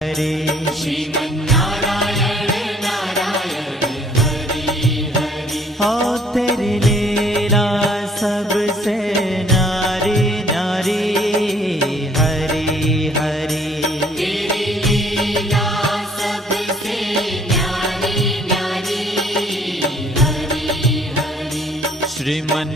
हरे श्रीमन्नारायण नारायण हरि हरि। हो तेरी लीला सबसे न्यारी न्यारी हरि हरि। तेरी लीला सबसे न्यारी न्यारी हरि हरि। श्रीमन